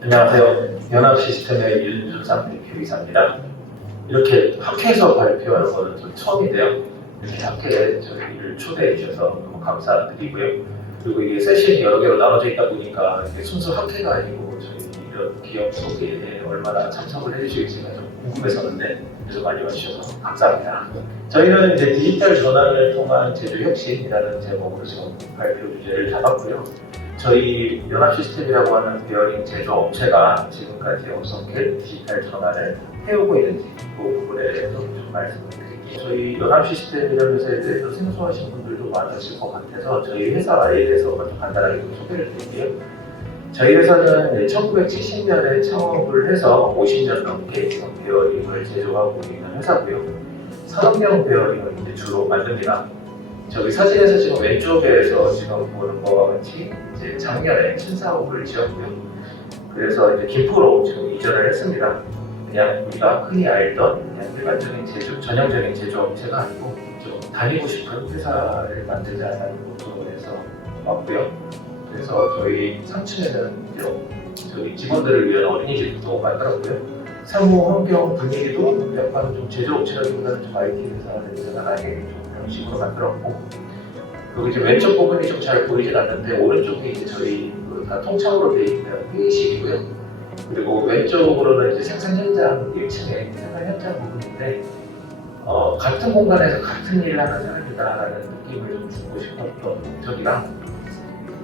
안녕하세요. 연합시스템의 윤준상 대표이사입니다. 이렇게 학회에서 발표하는 거는 좀 처음인데요. 이렇게 학회에 저희를 초대해 주셔서 너무 감사드리고요. 그리고 이게 세션이 여러 개로 나눠져 있다 보니까 이게 순수 학회가 아니고 저희 이런 기업 소개에 얼마나 참석을 해주실지가 좀 궁금했었는데 그래서 많이 와주셔서 감사합니다. 저희는 이제 디지털 전환을 통한 제조 혁신이라는 제목으로 지금 발표 주제를 잡았고요. 저희 연합시스템이라고 하는 베어링 제조업체가 지금까지 어떻게 디지털 전환을 해오고 있는지 그 부분에 대해서 좀 말씀을 드릴게요. 저희 연합시스템이라는 회사에 대해서 생소하신 분들도 많으실 것 같아서 저희 회사에 대해서 먼저 간단하게 좀 소개를 드릴게요. 저희 회사는 1970년에 창업을 해서 50년 넘게 베어링을 제조하고 있는 회사고요. 산업용 베어링을 이제 주로 만듭니다. 저기 사진에서 지금 왼쪽에서 지금 보는 거와 같이 이제 작년에 신사업을 지었고요. 그래서 이제 김포로 지금 이전을 했습니다. 그냥 우리가 흔히 알던 그냥 일반적인 전형적인 제조업체가 아니고 좀 다니고 싶은 회사를 만들자는 목표에서 왔고요. 그래서 저희 3층에는 저희 직원들을 위한 어린이집도 만들었고요. 사무 환경 분위기도 약간 좀 제조업체라기보다는 좀 IT 회사를 하나의 그런 식으로 만들었고, 그리고 이제 왼쪽 부분이 좀 잘 보이진 않는데 오른쪽이 이제 저희 다 통창으로 되어 있는 회의실이고요. 그리고 왼쪽으로는 이제 생산 현장 1층에 생산 현장 부분인데 같은 공간에서 같은 일을 하는 사람이다라는 느낌을 좀 주고 싶었던 목적이랑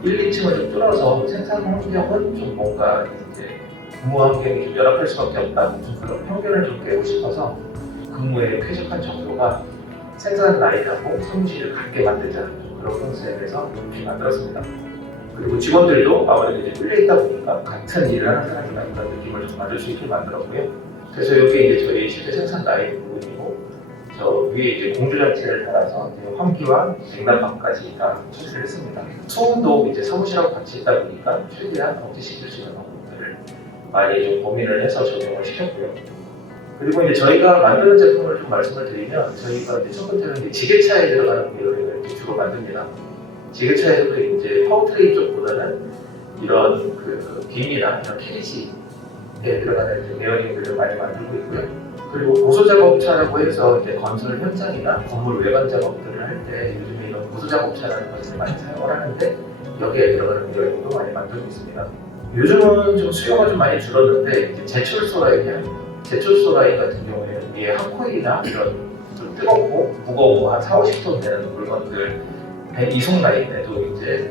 1, 2층을 좀 뚫어서 생산 환경은 좀 뭔가 이제 근무 환경이 좀 열악할 수밖에 없다. 좀 그런 편견을 좀 깨고 싶어서 근무에 쾌적한 정도가 생산 라인하고 사무실을 같게 만들자 그런 컨셉에서 이렇게 만들었습니다. 그리고 직원들도 아무래도 이제 끌려 있다 보니까 같은 일을 하는 사람이다 그런 느낌을 좀 만들 수 있게 만들었고요. 그래서 여기 이제 저희 실제 생산 라인 부분이고 저 위에 이제 공조장치를 달아서 이제 환기와 냉난방까지 다 설치를 했습니다. 소음도 이제 사무실하고 같이 있다 보니까 최대한 억제시킬 수 있는 방법들을 많이 좀 고민을 해서 적용을 시켰고요. 그리고 이제 저희가 만드는 제품을 좀 말씀을 드리면 저희가 이제 첫 번째는 이제 지게차에 들어가는 베어링을 주로 만듭니다. 지게차에서도 이제 파워트레인 쪽보다는 이런 빔이나 이런 캐리지에 들어가는 이제 베어링들을 많이 만들고 있고요. 그리고 고소작업차라고 해서 이제 건설 현장이나 건물 외관 작업들을 할 때 요즘에 이런 고소작업차라는 것을 많이 사용을 하는데 여기에 들어가는 베어링도 많이 만들고 있습니다. 요즘은 좀 수요가 좀 많이 줄었는데 이제 제철소 라인 같은 경우에는 위에 핫코일이나 이런 좀 뜨겁고 무거운 한 4, 50톤 되는 물건들 이송 라인에도 이제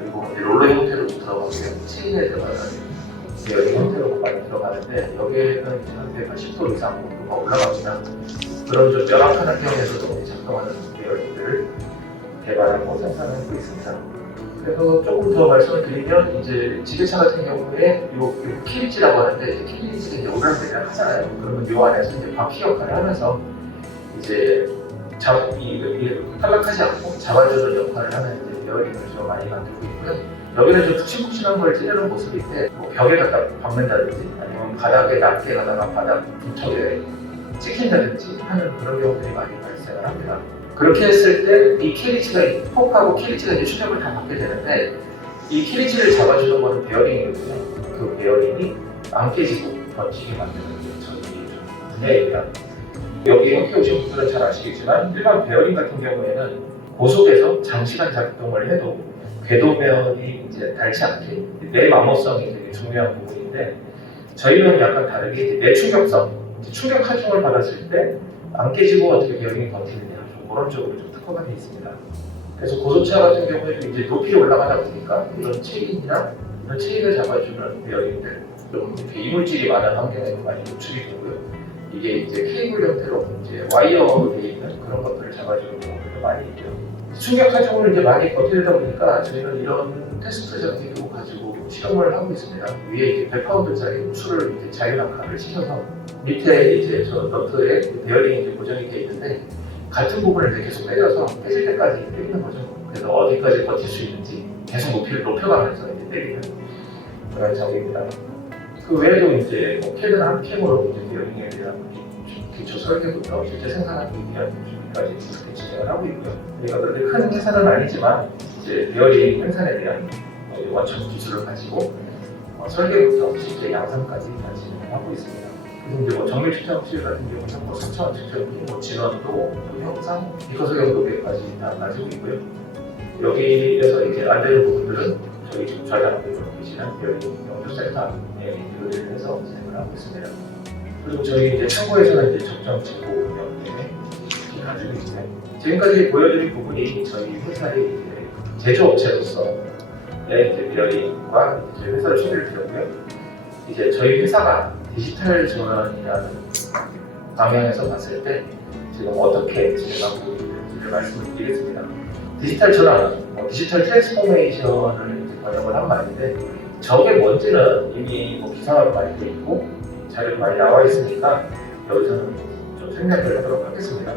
그리고 이제 롤러 형태로 들어가고요. 체인에 들어가는 베어링 형태로 많이 들어가는데 여기에는 이제 한 180톤 이상 온도가 올라갑니다. 그런 좀 열악한 환경에서도 작동하는 베어링들을 개발하고 생산하고 있습니다. 그래서 조금 더 말씀을 드리면 이제 지게차 같은 경우에 요 킬리지라고 하는데 이제 킬리지가 이제 오르락내리락 하잖아요. 그러면 요 안에서 이제 바퀴 역할을 하면서 이제 탈락하지 않고 잡아주는 역할을 하는 이제 베어링을 좀 많이 만들고 있고요. 여기는 좀 푹신푹신한 걸 찌르는 모습인데 뭐 벽에 갖다 박는다든지 아니면 바닥에 낮게 가다가 바닥 중턱에 찍힌다든지 하는 그런 경우들이 많이 발생을 합니다. 그렇게 했을 때 이 킬리지가 폭하고 킬리지가 이제 추적을 다 받게 되는데 이 킬리지를 잡아주는 거는 베어링이거든요. 그 베어링이 안 깨지고 버티게 만드는 게 저희 분야입니다. 여기 함께 오신 분들은 잘 아시겠지만 일반 베어링 같은 경우에는 고속에서 장시간 작동을 해도 궤도면이 이제 닿지 않게 내 마모성이 되게 중요한 부분인데 저희는 약간 다르게 이제 내충격성, 충격 하중을 받았을 때 안 깨지고 어떻게 베어링이 버티느냐 그런 쪽으로 좀 특화가 되어 있습니다. 그래서 고속차 같은 경우에도 이제 높이 올라가다 보니까 이런 체인이나 이런 체인을 잡아주는 베어링들 좀 이렇게 이물질이 많은 환경에 많이 노출이 되고요. 이게 이제 케이블 형태로 이제 와이어로 되어 있는 그런 것들을 잡아주는 경우도 많이 있고요. 충격 하중을 이제 많이 버티다 보니까 저희는 이런 테스트 장비도 가지고 실험을 하고 있습니다. 위에 이제 100파운드짜리 술을 이제 자유낙하를 시켜서 밑에 이제 저 너트에 베어링이 이제 고정이 되어 있는데 같은 부분을 이제 계속 때려서 깨질 때까지 때리는 거죠. 그래서 어디까지 버틸 수 있는지 계속 높이를 높여가면서 이제 때리는 그런 장비입니다. 그 외에도 이제 캐드나 함캠으로 이제 베어링에 대한 기초 설계부터 실제 생산하기 위한 준비까지 이렇게 진행을 하고 있고요. 저희가 그렇게 큰 회사는 아니지만 이제 베어링 생산에 대한 원천 기술을 가지고 설계부터 실제 양산까지 다 진행하고 있습니다. 그리고 이제 뭐 정밀 측정실 같은 경우는 뭐 수천 측정기, 뭐 진원도, 또 형상, 비커서 경도계까지 다 가지고 있고요. 여기에서 이제 안 되는 부분들은 저희 지금 좌장하고 계시는 연구센터에 연결을 해서 진행을 하고 있습니다. 그리고 저희 이제 창고에서는 이제 적정 재고 운영 때문에 가지고 있는데, 지금까지 보여드린 부분이 저희 회사의 이제 제조업체로서의 이제 미래과 저희 회사를 소개를 드렸고요. 이제 저희 회사가 디지털 전환이라는 방향에서 봤을 때 지금 어떻게 진행하고 있는지를 말씀을 드리겠습니다. 디지털 전환, 디지털 트랜스포메이션을 이제 번역을 한 말인데, 저게 뭔지는 이미 기사화로 많이 되어 있고 자료도 많이 나와 있으니까 여기서는 좀 생략을 하도록 하겠습니다.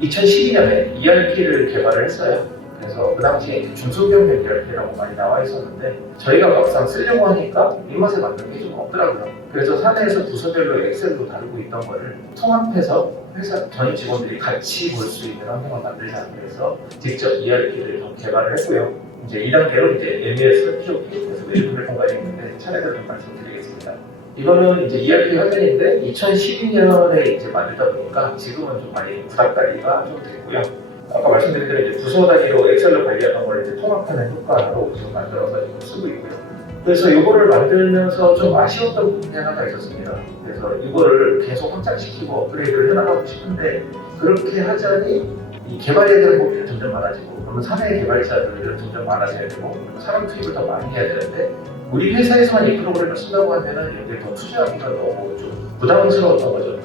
2012년에 ERP를 개발을 했어요. 그래서 그 당시에 중소기업용 ERP라고 많이 나와 있었는데, 저희가 막상 쓰려고 하니까 입맛에 맞는 게 좀 없더라고요. 그래서 사내에서 부서별로 엑셀로 다루고 있던 거를 통합해서 회사 전 직원들이 같이 볼 수 있는 환경을 만들자 해서 직접 ERP를 좀 개발을 했고요. 이제 2단계로 이제 MES, POP, 그래서 외주 플랫폼까지 있는데 차례대로 좀 말씀드리겠습니다. 이거는 이제 ERP 화면인데 2012년에 이제 만들다 보니까 지금은 좀 많이 구닥다리가 좀 됐고요. 아까 말씀드린 대로 이제 부서 단위로 엑셀로 관리하던 걸 이제 통합하는 효과로 지금 만들어서 지금 쓰고 있고요. 그래서 이거를 만들면서 좀 아쉬웠던 부분이 하나가 있었습니다. 그래서 이거를 계속 확장시키고 업그레이드를 해나가고 싶은데, 그렇게 하자니 이 개발해야 되는 부분이 점점 많아지고, 그러면 사내 개발자들은 점점 많아져야 되고, 그리고 사람 투입을 더 많이 해야 되는데, 우리 회사에서만 이 프로그램을 쓴다고 하면은 여기에 더 투자하기가 너무 좀 부담스러웠던 거죠.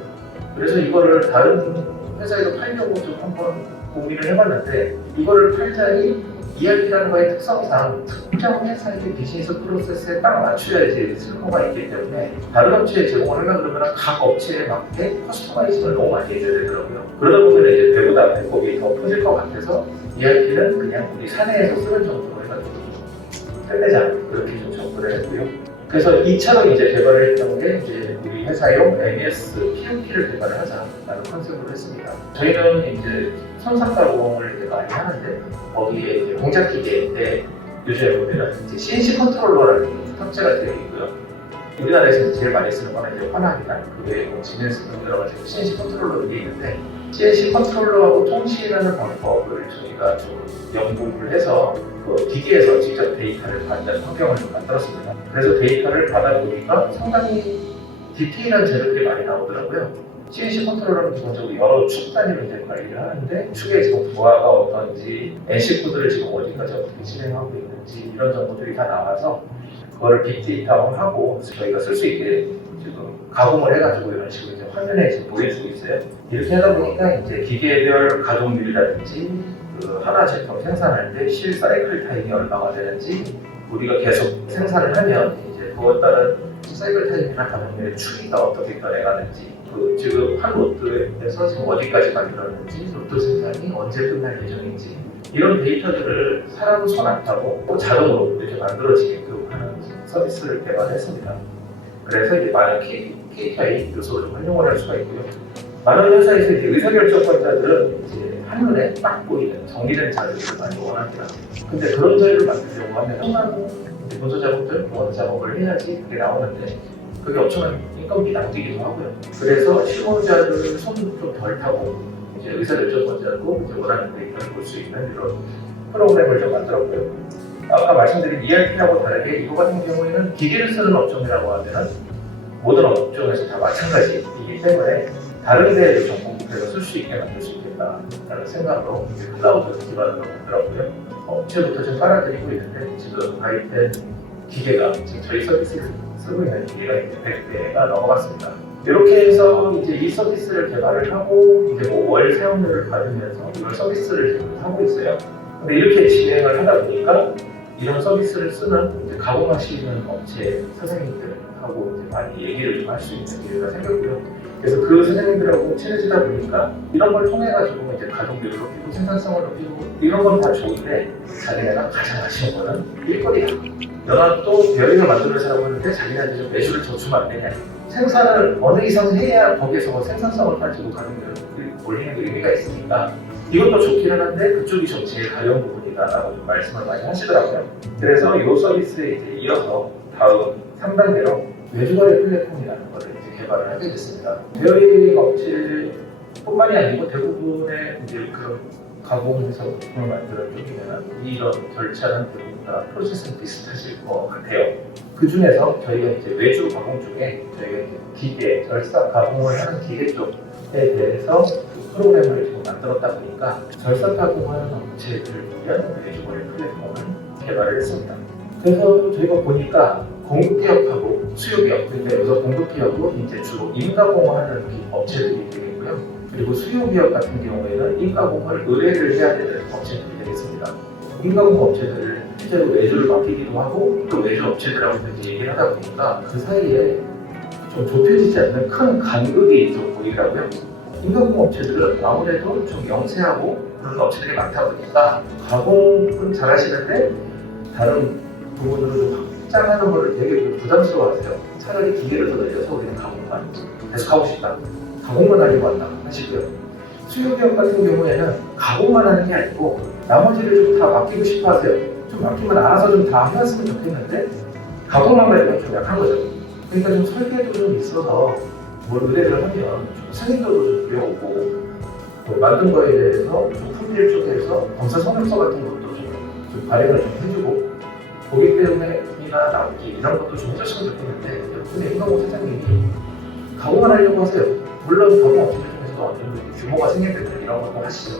그래서 이거를 다른 회사에서 팔려고 좀 한번 고민을 해봤는데, 이거를 팔자니 ERP라는 거의 특성상 특정 회사의 비즈니스 프로세스에 딱 맞춰야지 쓸모가 있기 때문에, 다른 업체에 제공을 하려고 그러면 각 업체에 맞게 커스터마이징을 너무 많이 해줘야 되더라고요. 그러다 보면 이제 배보다 배꼽이 더 커질 것 같아서 ERP는 그냥 우리 사내에서 쓰는 정도로 해가지고 좀 끝내자, 그렇게 좀 정보를 했고요. 그래서 2차로 이제 개발을 했던 게 이제 우리 회사용 MES, POP를 개발을 하자라는 컨셉으로 했습니다. 저희는 이제 선상 가공을 이제 많이 하는데, 거기에 이제 공작 기계에 요즘에 보면 이제 CNC 컨트롤러라는 게 탑재가 되어 있고요. 우리나라에서 제일 많이 쓰는 거는 이제 화학이나 그 외에 지면에서 여러 가지 CNC 컨트롤러들이 있는데, CNC 컨트롤러하고 통신하는 방법을 저희가 좀 연구를 해서 그 기계에서 직접 데이터를 받는 환경을 좀 만들었습니다. 그래서 데이터를 받아보니까 상당히 디테일한 재료들이 많이 나오더라고요. CNC 컨트롤러는 기본적으로 여러 축 단위로 이제 관리를 하는데, 축의 지금 부하가 어떤지, NC 코드를 지금 어디까지 어떻게 진행하고 있는지, 이런 정보들이 다 나와서 그거를 빅데이터화하고 저희가 쓸 수 있게 지금 가공을 해가지고 이런 식으로 이제 화면에 지금 보여주고 있어요. 이렇게 하다 보니까 이제 기계별 가동률이라든지, 그 하나 제품 생산할 때 실 사이클 타임이 얼마가 되는지, 우리가 계속 생산을 하면 이제 그에 따른 사이클 타임이나 가동률의 추이가 어떻게 변해가는지, 그 지금 한 로트에서 지금 어디까지 만들었는지, 로트 생산이 언제 끝날 예정인지, 이런 데이터들을 사람 손 안 타고 자동으로 이렇게 만들어지게끔 하는 서비스를 개발했습니다. 그래서 이제 많은 KPI 요소를 좀 활용을 할 수가 있고요. 많은 회사에서 이제 의사결정권자들은 이제 한눈에 딱 보이는 정리된 자료를 많이 원합니다. 근데 그런 자료를 만들려고 하면 수많은 문서 작업들, 원어 작업을 해야지 그게 나오는데, 그게 엄청난 인건비 낭비기도 하고요. 그래서 실무자들 손도 좀 덜 타고 이제 의사결정권자도 이제 원하는 데이터를 볼 수 있는 이런 프로그램을 좀 만들었고요. 아까 말씀드린 ERP하고 다르게 이거 같은 경우에는 기계를 쓰는 업종이라고 하면 모든 업종에서 다 마찬가지이기 때문에 다른 데에도 정보국에서 쓸 수 있게 만들 수 있겠다라는 생각으로 클라우드 기반으로 만들었고요. 업체부터 좀 깔아드리고 있는데, 지금 가입된 기계가 지금 저희 서비스를 쓰고 있는 기계가 이제 100대가 넘어갔습니다. 이렇게 해서 이제 이 서비스를 개발을 하고 이제 뭐 월 사용료를 받으면서 이런 서비스를 지금 하고 있어요. 근데 이렇게 진행을 하다 보니까 이런 서비스를 쓰는 이제 가공하시는 업체 사장님들하고 이제 많이 얘기를 좀 할 수 있는 기회가 생겼고요. 그래서 그 사장님들하고 친해지다 보니까 이런 걸 통해가지고 이제 가동률을 높이고 생산성을 높이고 이런 건 다 좋은데, 자기네가 가장 아쉬운 거는 일거리야. 너가 또 별일을 만드는 사람을 하는데 자기네한테 좀 매출을 더 주면 안 되냐. 생산을 어느 이상 해야 거기에서 생산성을 가지고 가동률을 올리는 의미가 있으니까 이것도 좋기는 한데, 그쪽이 좀 제일 가려운 부분이 부분이다라고 좀 말씀을 많이 하시더라고요. 그래서 이 서비스에 이제 이어서 다음 3단계로 외주거래 플랫폼이라는 것을 이제 개발을 하게 됐습니다. 베어링 업체뿐만이 아니고 대부분의 이제 그런 가공해서 부품을 만드는 쪽이면 이런 절차는 대부분 다 프로세스는 비슷하실 것 같아요. 그 중에서 저희가 이제 외주 가공 쪽에 저희가 이제 기계, 절사 가공을 하는 기계 쪽에 대해서 그 프로그램을 지금 만들었다 보니까 절사 가공하는 업체들을 위한 외주거래 플랫폼을 개발을 했습니다. 그래서 저희가 보니까 공급기업하고 수요기업, 그러니까 여기서 공급기업은 이제 주로 인가공하는 업체들이 되겠고요. 그리고 수요기업 같은 경우에는 인가공을 의뢰를 해야 되는 업체들이 되겠습니다. 인가공 업체들을 실제로 외주를 맡기기도 하고 또 외주 업체들하고 이렇게 얘기를 하다 보니까 그 사이에 좀 좁혀지지 않는 큰 간극이 좀 보이더라고요. 인가공 업체들은 아무래도 좀 영세하고 그런 업체들이 많다 보니까 가공은 잘 하시는데 다른 부분으로 좀 확장하는 거를 되게 부담스러워하세요. 차라리 기계를 더 늘려서 우리는 가공만 계속 하고 싶다. 가공만 하려고 한다 하시고요. 수요기업 같은 경우에는 가공만 하는 게 아니고 나머지를 좀 다 맡기고 싶어 하세요. 좀 맡기면 알아서 좀 다 해왔으면 좋겠는데 가공만 가지고 좀 약한 거죠. 그러니까 좀 설계도 좀 있어서 뭘 의뢰를 하면 좀 승인도도 좀 들여오고 또 만든 거에 대해서 좀 품질 쪽에서 검사 성명서 같은 것도 좀 발행을 좀 해주고 고객 때문에나 나머지 이런 것도 좀 해줬으면 좋겠는데 옆분의 인가공 사장님이 가공을 하려고 하세요. 물론 가공 업체들 중에서도 어느 정도 규모가 생기면 이런 것도 하시죠.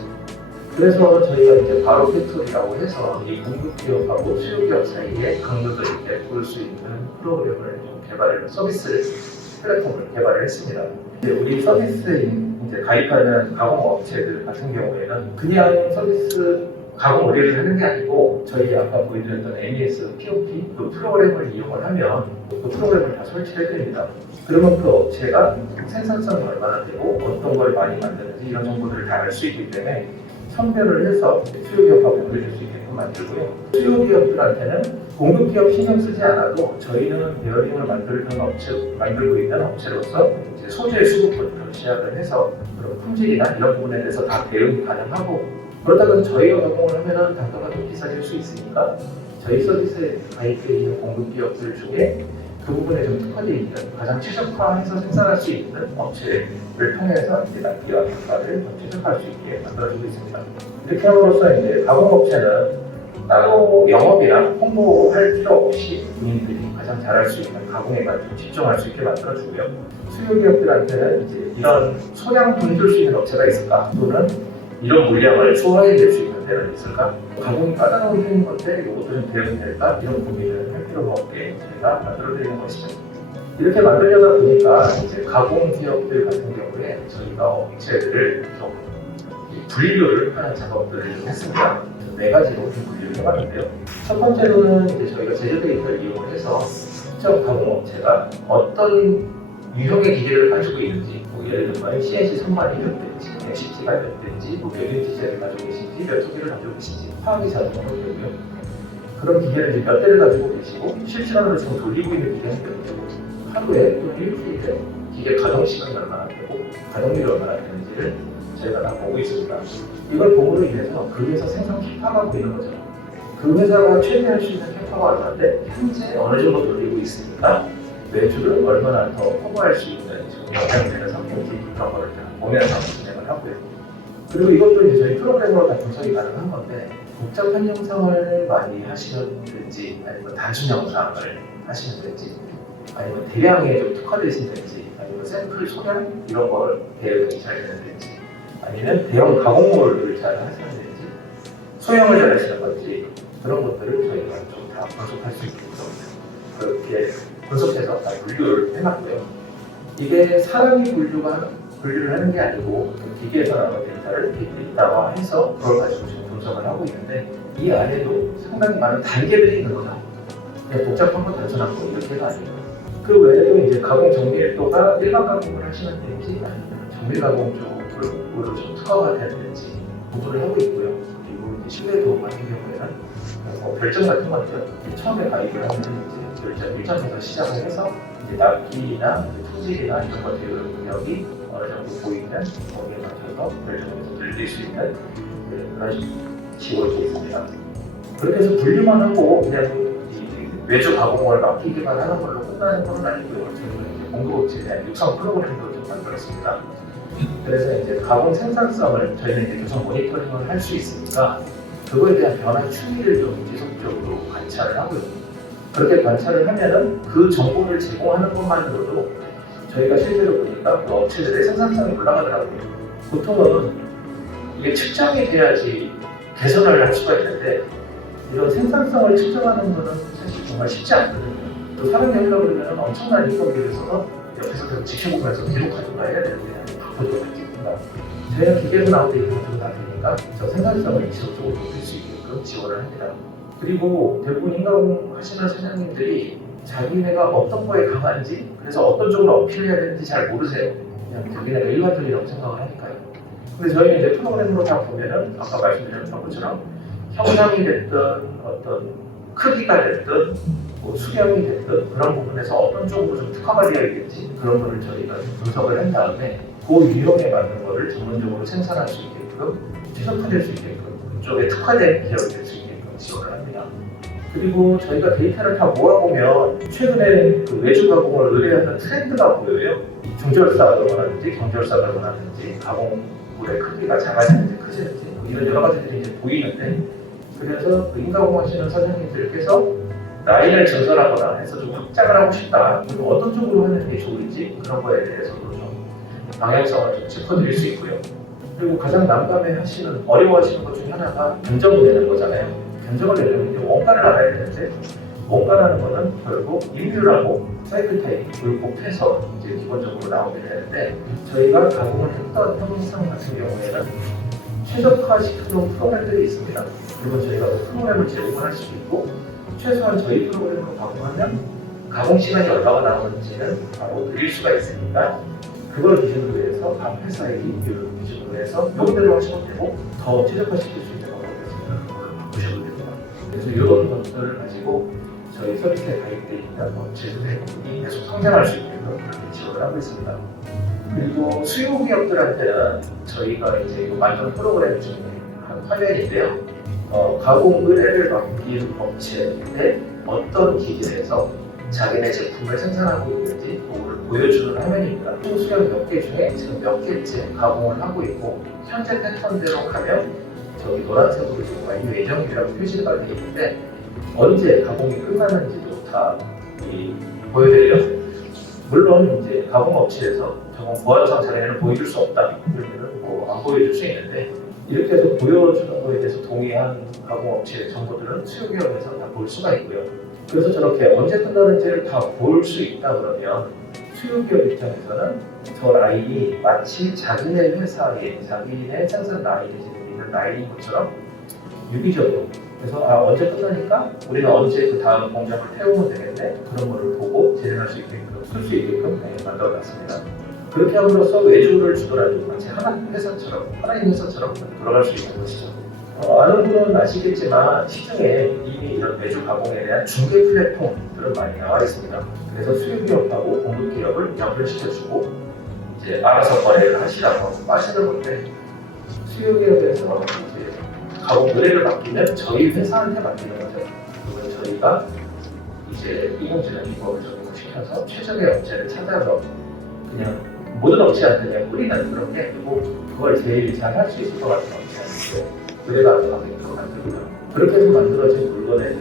그래서 저희가 이제 바로 팩토리라고 해서 이 공급기업하고 수요기업 사이에 간극을 볼 수 있는 프로그램을 개발을 서비스 플랫폼을 개발을 했습니다. 우리 서비스에 이제 가입하는 가공 업체들 같은 경우에는 그냥 서비스 가공 의뢰를 하는 게 아니고 저희 아까 보여드렸던 MES, POP 그 프로그램을 이용을 하면 그 프로그램을 다 설치를 해드립니다. 그러면 그 업체가 생산성이 얼마나 되고 어떤 걸 많이 만드는지 이런 정보들을 다 알 수 있기 때문에 선별을 해서 수요기업하고 올릴 수 있게끔 만들고요. 수요기업들한테는 공급기업 신경 쓰지 않아도 저희는 베어링을 만들고 있는 업체로서 이제 소재 수급부터 시작을 해서 그런 품질이나 이런 부분에 대해서 다 대응이 가능하고 그렇다고 저희가 가공을 하면은 단가가 좀 비싸질 수 있으니까 저희 서비스에 가입되어 있는 공급기업들 중에 그 부분에 좀 특화되어 있는 가장 최적화해서 생산할 수 있는 업체를 통해서 이제 납기와 단가를 좀 최적화할 수 있게 만들어주고 있습니다. 이렇게 함으로써 이제 가공업체는 따로 영업이나 홍보할 필요 없이 본인들이 가장 잘할 수 있는 가공에만 좀 집중할 수 있게 만들어주고요. 수요기업들한테는 이제 이런 소량 돈 줄 수 있는 업체가 있을까? 또는 이런 물량을 소화해낼 수 있는 데는 있을까? 가공이 까다로운 편인 건데 이것들은 대응이 될까? 이런 고민을 할 필요가 없게 저희가 만들어드리는 것이죠. 이렇게 만들려다 보니까 이제 가공 기업들 같은 경우에 저희가 업체들을 좀 분류를 하는 작업들을 좀 했습니다. 4가지로 좀 분류를 해봤는데요. 첫 번째로는 이제 저희가 제조 데이터를 이용해서 특정 가공 업체가 어떤 유형의 기계를 가지고 있는지, 뭐 예를 들면 CNC 선반이 몇 대인지, FCT가 몇 대인지, 몇 인치짜리를 가지고 계신지, 몇 소개를 가지고 계신지 파악이 자동으로 되고요. 그런 기계를 이제 몇 대를 가지고 계시고 실시간으로 지금 돌리고 있는 기계는 몇 대고 하루에 또 일주일에 기계 가동 시간이 얼마나 되고 가동률이 얼마나 되는지를 저희가 다 보고 있습니다. 이걸 보고로 인해서 그 회사 생산 캐파가 보이는 거죠. 그 회사가 최대할 수 있는 캐파가 얼마인데 현재 어느 정도 돌리고 있으니까 매출을 얼마나 더 커버할 수 있는 영향되는 상품인지 그런 거를 보면서 진행을 하고요. 그리고 이것도 이제 저희 프로그램으로 다 분석이 가능한 건데 복잡한 영상을 많이 하시는지 아니면 단순 영상을 하시는지 아니면 대량에 좀 특화되시는지 아니면 샘플 소량 이런 걸 대응이 잘 되는지 아니면 대형 가공물을 잘 하시는지 소형을 잘 하시는 건지 그런 것들을 저희가 좀 다 분석할 수 있게끔 그렇게 분석해서 다 분류를 해놨고요. 이게 사람이 분류를 하는 게 아니고 기계에서 나온 데이터를 빅데이터화해서 그걸 가지고 지금 분석을 하고 있는데 이 안에도 상당히 많은 단계들이 있는 거죠. 그냥 복잡한 거 단순한 거 이렇게가 아니고 그 외에도 이제 가공 정밀도가 일반 가공을 하시면 되는지 아니면 정밀 가공 쪽으로 좀 특화가 되는지 공부를 하고 있고요. 그리고 이제 실내 도움 같은 경우에는 별점 같은 건데요. 처음에 가입을 하면 이제 별점 1점에서 시작을 해서 이제 납기나 품질이나 이런 것들 능력이 어느 정도 보이면 거기에 맞춰서 별점에서 늘릴 수 있는 그런 지고 있습니다. 그렇게 해서 분리만 하고 그냥 이 외주 가공을 맡기기만 하는 걸로 끝나는 건 아니고요. 저희는 이제 공급업체에 대한 육성 프로그램도 좀 만들었습니다. 그래서 이제 가공 생산성을 저희는 이제 계속 모니터링을 할 수 있으니까 그거에 대한 변화 추이를 좀 지속적으로 관찰을 하고요. 그렇게 관찰을 하면은 그 정보를 제공하는 것만으로도 저희가 실제로 보니까 그 업체들의 생산성이 올라가더라고요. 보통은 이게 측정이 돼야지 개선을 할 수가 있는데 이런 생산성을 측정하는 거는 사실 정말 쉽지 않거든요. 또 사람이 하려고 그러면 엄청난 인건비를 써서 옆에서 계속 지켜보면서 기록하든가 해야 되는데 바쁘죠. 저희가 기계로 나올 때 이런 것도 다 되니까 저 생산성을 지속적으로 높일 수 있게끔 지원을 합니다. 그리고 대부분 인가공 하시는 사장님들이 자기네가 어떤 거에 강한지 그래서 어떤 쪽으로 어필해야 되는지 잘 모르세요. 그냥 자기네가 일반적이라고 생각을 하니까요. 근데 저희는 이제 프로그램으로 다 보면은 아까 말씀드렸던 것처럼 형상이 됐든 어떤 크기가 됐든 뭐 수량이 됐든 그런 부분에서 어떤 쪽으로 좀 특화가 되어 있겠지 그런 거를 저희가 분석을 한 다음에 그 유형에 맞는 거를 전문적으로 생산할 수 있게끔 최적화될 수 있게끔 그쪽에 특화된 기업이 될 수 있게끔 지원을 합니다. 그리고 저희가 데이터를 다 모아보면 최근에 그 외주 가공을 의뢰하는 트렌드가 보여요. 중절사라든지 경절사라든지 가공물의 크기가 작아지는지 크지는지 이런 여러 가지들이 이제 보이는데 그래서 그 인가공하시는 사장님들께서 라인을 증설하거나 해서 좀 확장을 하고 싶다. 그리고 어떤 쪽으로 하는 게 좋을지 그런 거에 대해서도 좀 방향성을 좀 짚어드릴 수 있고요. 그리고 가장 난감해 하시는 어려워하시는 것 중에 하나가 견적을 내는 거잖아요. 견적을 내려면 이제 원가를 알아야 되는데 원가라는 거는 결국 임류라고 사이클 타임 곱해서 이제 기본적으로 나오게 되는데 저희가 가공을 했던 형상 같은 경우에는 최적화시키는 프로그램들이 있습니다. 그리고 저희가 그 프로그램을 제공을 할 수도 있고 최소한 저희 프로그램으로 가공하면 가공 시간이 얼마가 나오는지는 바로 드릴 수가 있으니까 그걸 기준으로 해서 각 회사의 임률을 기준으로 해서 요대로 하시면 되고 더 최적화시킬 수 있는 방법이 있으면 그걸 바꾸셔도 됩니다. 그래서 이런 것들을 가지고 저희 서비스에 가입되어 있는 업체들의 부분이 계속 성장할 수 있게끔 그렇게 지원을 하고 있습니다. 그리고 수요 기업들한테는 저희가 이제 만든 프로그램 중에 한 화면인데요. 가공 의뢰를 맡긴 업체에 어떤 기준에서 자기네 제품을 생산하고 있는지 그거를 보여주는 화면입니다. 총 수량 몇 개 중에 지금 몇 개째 가공을 하고 있고 현재 패턴대로 가면 저기 노란색으로 완료 예정이라고 표시가 되어 있는데 언제 가공이 끝나는지도 다 보여드려요. 물론 이제 가공업체에서 저건 보안상 자기네는 보여줄 수 없다 그러면 안 보여줄 수 있는데 이렇게 해서 보여주는 거에 대해서 동의한 가공업체의 정보들은 수요기업에서 다 볼 수가 있고요. 그래서 저렇게 언제 끝나는지를 다 볼 수 있다 그러면 수요기업 입장에서는 저 라인이 마치 자기네 회사에 자기네 생산 라인에 있는 라인인 것처럼 유기적으로 그래서 언제 끝나니까 우리는 언제 그 다음 공장을 태우면 되겠네 그런 거를 보고 진행할 수 있게끔 쓸 수 있게끔 만들어놨습니다. 그렇게 함으로써 외주를 주더라도 마치 하나인 회사처럼 돌아갈 수 있는 것이죠. 아는 분은 아시겠지만 시중에 이미 이런 외주 가공에 대한 중개 플랫폼들은 많이 나와 있습니다. 그래서 수요기업하고 공급기업을 연결시켜주고 이제 알아서 거래를 하시라고 하시는 건데 수요기업에서 이제 가공 의뢰를 맡기면 저희 회사한테 맡기는 거죠. 그러면 저희가 이제 인공지능 기법을 적용을 시켜서 최적의 업체를 찾아서 그냥 모든 업체한테 그냥 뿌리는 그런 게 아니고 그걸 제일 잘 할 수 있을 것 같은 업체한테 의뢰가 가게끔 만들고요. 그렇게 해서 만들어진 물건에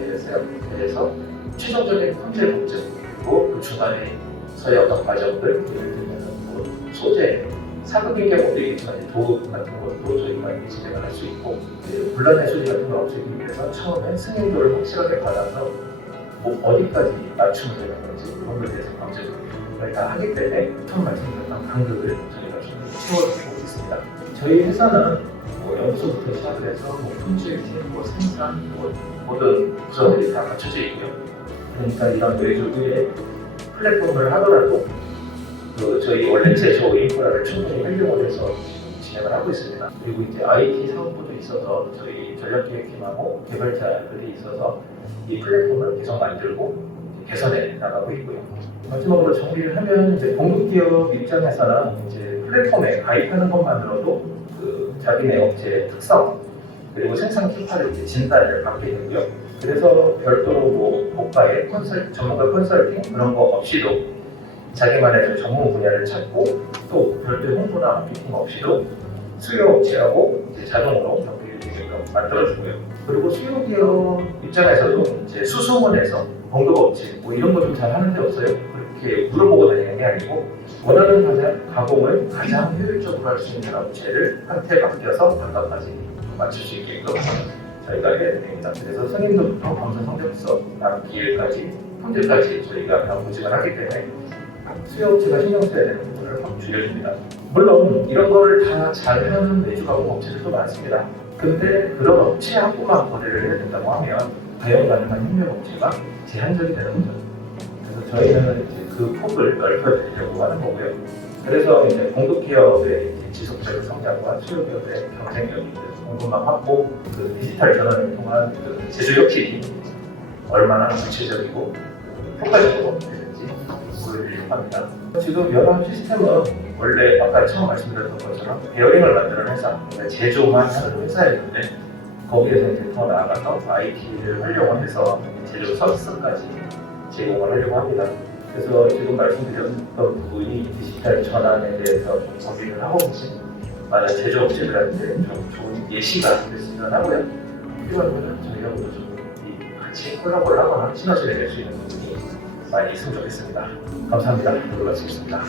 대해서 최종적인 품질 검증 그리고 그 중간에서의 어떤 과정들 예를 들면 뭐 소재 사극인 경우도 있지만 도급 같은 것도 저희가 진행을 할 수 있고 불란의 소지 같은 걸 없애기 위해서 처음에 승인도를 확실하게 받아서 뭐 어디까지 맞추면 되는 건지 그런 것에 대해서 검증을 다 하기 때문에 처음 말씀드렸던 간극을 저희가 좀 채워주고 있습니다. 저희 회사는 뭐 연구소부터 시작을 해서 뭐 품질, 뭐 생산, 뭐 모든 부서들이 다 갖춰져 있고요. 그러니까 이런 외주의 플랫폼을 하더라도 저희 원래 제조 인프라를 충분히 활용을 해서 진행을 하고 있습니다. 그리고 이제 IT 사업부도 있어서 저희 전략기획팀하고 개발자들이 있어서 이 플랫폼을 계속 만들고 개선해 나가고 있고요. 마지막으로 정리를 하면 이제 공급기업 입장에서는 이제 플랫폼에 가입하는 것만으로도 그 자기네 업체의 특성 그리고 생산 기파를 이제 진단을 받게 되고요. 그래서 별도로 뭐 고가의 전문가 컨설팅 그런 거 없이도 자기만의 좀 전문 분야를 찾고 또 별도의 홍보나 마케팅 없이도 수요 업체하고 이제 자동으로 경비를 만들어주고요. 그리고 수요 기업 입장에서도 이제 수소문에서 공급 업체 뭐 이런 거 좀 잘 하는 데 없어요? 그렇게 물어보고 다니는 게 아니고 원하는 가공을 가장 효율적으로 할 수 있는 업체를 한테 맡겨서 단가까지 맞출 수 있게끔 저희가 해야 됩니다. 그래서 승인도부터 검사 성적서, 납기일까지, 품질까지 저희가 다 보증을 하기 때문에 수요업체가 신경 써야 되는 부분을 확 줄여줍니다. 물론 이런 거를 다 잘하는 매주 가공 업체들도 많습니다. 근데 그런 업체하고만 거래를 해야 된다고 하면 과연 가능한 협력 업체가 제한적이 되는 거죠. 그래서 저희는 이제 그 폭을 넓혀드리려고 하는 거고요. 그래서 이제 공급 기업의 지속적인 성장과 수요 기업의 경쟁력이 공급망 확보, 그 디지털 전환을 통한 그 제조 역시 얼마나 구체적이고 효과적으로 되는지 보여드리려고 합니다. 지금 연합 시스템은 원래 아까 처음 말씀드렸던 것처럼 베어링을 만드는 회사, 그러니까 제조만 하는 회사였는데 거기에서 이제 더 나아가서 IT를 활용해서 제조 서비스까지 제공을 하려고 합니다. 그래서 지금 말씀드렸던 부분이 디지털 전환에 대해서 좀 고민을 하고 계신 많은 제조업체들한테 좀 좋은 예시가 됐으면 하고요. 필요하면 저희하고 좀 같이 콜라보를 하거나 시너지를 낼 수 있는 부분이 많이 있으면 좋겠습니다. 감사합니다. 이걸로 마치겠습니다.